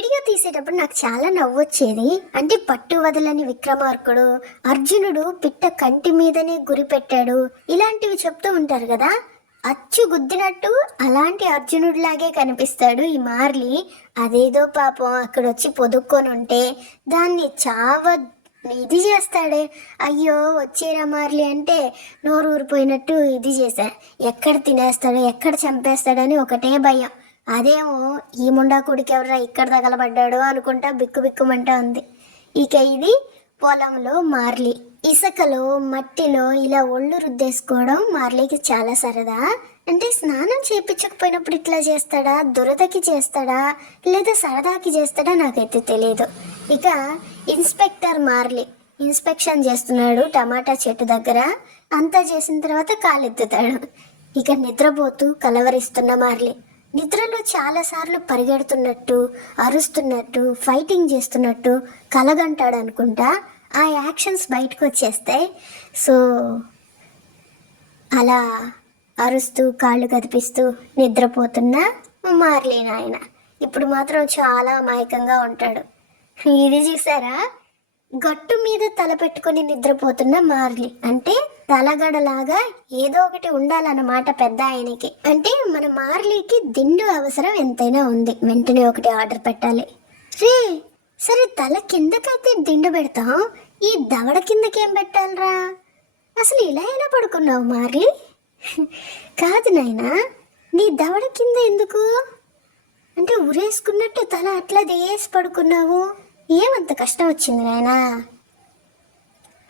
Video తీసేటప్పుడు నాకు చాలా నవ్వొచ్చేది. అంటే పట్టు వదలని విక్రమార్కుడు, అర్జునుడు పిట్ట కంటి మీదనే గురి పెట్టాడు, ఇలాంటివి చెప్తూ ఉంటారు కదా. అచ్చు గుద్దినట్టు అలాంటి అర్జునుడిలాగే కనిపిస్తాడు ఈ మార్లీ. అదేదో పాపం అక్కడొచ్చి పొదుక్కొని ఉంటే దాన్ని ఇది చేస్తాడే. అయ్యో వచ్చేరా మార్లీ అంటే నోరు ఊరిపోయినట్టు ఇది చేశా. ఎక్కడ తినేస్తాడో ఎక్కడ చంపేస్తాడని ఒకటే భయం. అదేమో ఈ ముండా కొడుకు ఎవరా ఇక్కడ తగలబడ్డాడు అనుకుంటా బిక్కు బిక్కుమంటా ఉంది. ఇక ఇది పొలంలో మార్లీ. ఇసుకలో మట్టిలో ఇలా ఒళ్ళు రుద్దేసుకోవడం మార్లీకి చాలా సరదా. అంటే స్నానం చేయించకపోయినప్పుడు ఇట్లా చేస్తాడా, దురదకి చేస్తాడా, లేదా సరదాకి చేస్తాడా నాకైతే తెలియదు. ఇక ఇన్స్పెక్టర్ మార్లీ ఇన్స్పెక్షన్ చేస్తున్నాడు టమాటా చెట్టు దగ్గర. అంతా చేసిన తర్వాత కాలెత్తుతాడు. ఇక నిద్రపోతూ కలవరిస్తున్న మార్లీ నిద్రలో చాలాసార్లు పరిగెడుతున్నట్టు, అరుస్తున్నట్టు, ఫైటింగ్ చేస్తున్నట్టు కలగంటాడు అనుకుంటా. ఆ యాక్షన్స్ బయటకు వచ్చేస్తాయి. సో అలా అరుస్తూ కాళ్ళు కదిపిస్తూ నిద్రపోతున్న మార్లీ నాయన ఇప్పుడు మాత్రం చాలా అమాయకంగా ఉంటాడు. ఇది చూసారా, గట్టు మీద తల పెట్టుకొని నిద్రపోతున్న మార్లీ. అంటే తలగడలాగా ఏదో ఒకటి ఉండాలన్నమాట పెద్ద ఆయనకి. అంటే మన మార్లీకి దిండు అవసరం ఎంతైనా ఉంది. వెంటనే ఒకటి ఆర్డర్ పెట్టాలి. రే సరే, తల కిందకైతే దిండు పెడతాం, ఈ దవడ కిందకేం పెట్టాలరా? అసలు ఇలా ఎలా పడుకున్నావు మార్లీ? కాదు నాయనా, నీ దవడ కింద ఎందుకు? అంటే ఉరేసుకున్నట్టు తల అట్లా దేసి పడుకున్నావు. ఏమంత కష్టం వచ్చింది నాయనా?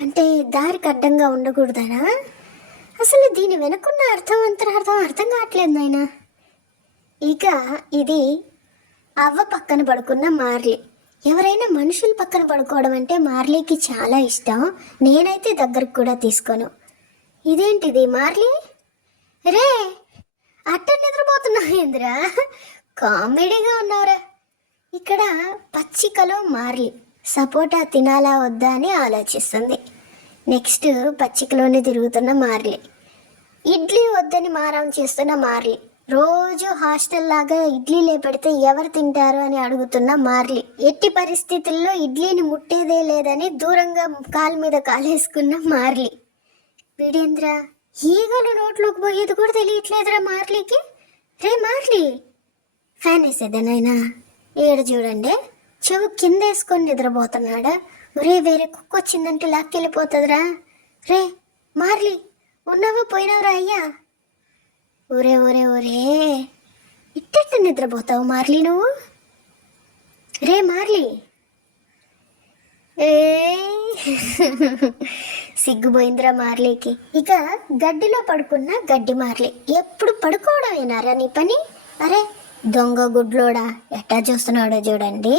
అంటే దారికి అడ్డంగా ఉండకూడదనా? అసలు దీని వెనుకున్న అర్థం కావట్లేదు నాయనా. ఇక ఇది అవ్వ పక్కన పడుకున్న మార్లీ. ఎవరైనా మనుషుల పక్కన పడుకోవడం అంటే మార్లీకి చాలా ఇష్టం. నేనైతే దగ్గరకు కూడా తీసుకోను. ఇదేంటిది మార్లీ? రే అట్ట నిద్రపోతున్నావు ఏందిరా? కామెడీగా ఉన్నావురా. ఇక్కడ పచ్చికలో మార్లీ సపోటా తినాలా వద్దా అని ఆలోచిస్తుంది. నెక్స్ట్ పచ్చికలోనే తిరుగుతున్న మార్లీ. ఇడ్లీ వద్దని మారం చేస్తున్న మార్లీ. రోజు హాస్టల్ లాగా ఇడ్లీలే పెడితే ఎవరు తింటారు అని అడుగుతున్న మార్లీ. ఎట్టి పరిస్థితుల్లో ఇడ్లీని ముట్టేదే లేదని దూరంగా కాలు మీద కాలేసుకున్న మార్లీ. వీడేంద్ర ఈగలు నోట్లోకి పోయేది కూడా తెలియట్లేదురా మార్లీకి. రే మార్లీ, ఫ్యాన్ వేసేదేనాయనా? ఏడు చూడండి, చెవు కింద వేసుకొని నిద్రపోతున్నాడా? ఒరే వేరే కుక్క వచ్చిందంటే లాక్కెళ్ళిపోతుందిరా. రే మార్లీ, ఉన్నావా పోయినావురా అయ్యా? ఒరే ఒరే ఒరే, ఇట్టెట్ట నిద్రపోతావు మార్లీ నువ్వు? రే మార్లీ, ఏ సిగ్గుపోయిందిరా మార్లీకి. ఇక గడ్డిలో పడుకున్న గడ్డి మార్లీ. ఎప్పుడు పడుకోవడమేనారా నీ పని? అరే దొంగ గుడ్లోడా, ఎట్టా చూస్తున్నాడో చూడండి.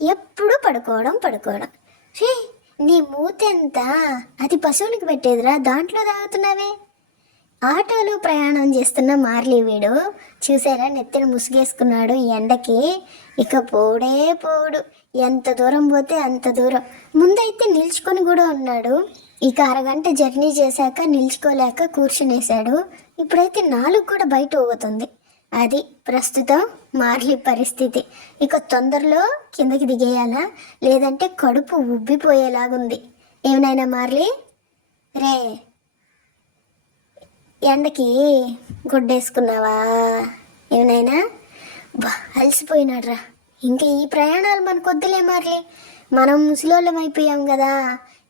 ఎప్పుడు పడుకోవడం. రే నీ మూతెంత, అది పశువులకు పెట్టేదిరా, దాంట్లో తాగుతున్నావే. ఆటోలో ప్రయాణం చేస్తున్న మార్లీ వీడు. చూసారా, నెత్తిన ముసుగేసుకున్నాడు ఈ ఎండకి. ఇక పోడు. ఎంత దూరం పోతే అంత దూరం. ముందైతే నిల్చుకొని కూడా ఉన్నాడు. ఇక అరగంట జర్నీ చేశాక నిల్చుకోలేక కూర్చునేశాడు. ఇప్పుడైతే 4 కూడా బయట ఊగుతుంది. అది ప్రస్తుతం మార్లీ పరిస్థితి. ఇక తొందరలో కిందకి దిగేయాలా, లేదంటే కడుపు ఉబ్బిపోయేలాగుంది. ఏమైనా మార్లీ, రే ఎండకి గుడ్డేసుకున్నావా? ఏమైనా అలసిపోయినాడ్రా. ఇంకా ఈ ప్రయాణాలు మనకొద్దులే మార్లీ, మనం ముసలోళ్ళం అయిపోయాం కదా.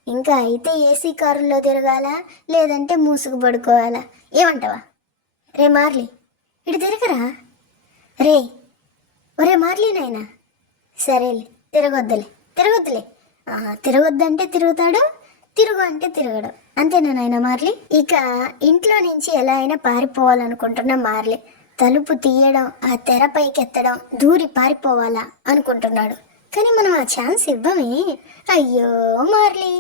ఇంకా అయితే ఏసీ కారుల్లో తిరగాల, లేదంటే మూసుకు పడుకోవాలా. ఏమంటావా? రే మార్లీ, ఇటు తిరగరా. రే ఒరే మార్లీ నాయనా, సరేలే తిరగొద్దులే. తిరగొద్దంటే తిరుగుతాడు, తిరుగు అంటే తిరగడం. అంతేనా నాయన మార్లీ? ఇక ఇంట్లో నుంచి ఎలా అయినా పారిపోవాలనుకుంటున్న మార్లీ తలుపు తీయడం, ఆ తెర పైకెత్తడం, దూరి పారిపోవాలా అనుకుంటున్నాడు. కానీ మనం ఆ ఛాన్స్ ఇవ్వమే. అయ్యో మార్లీ.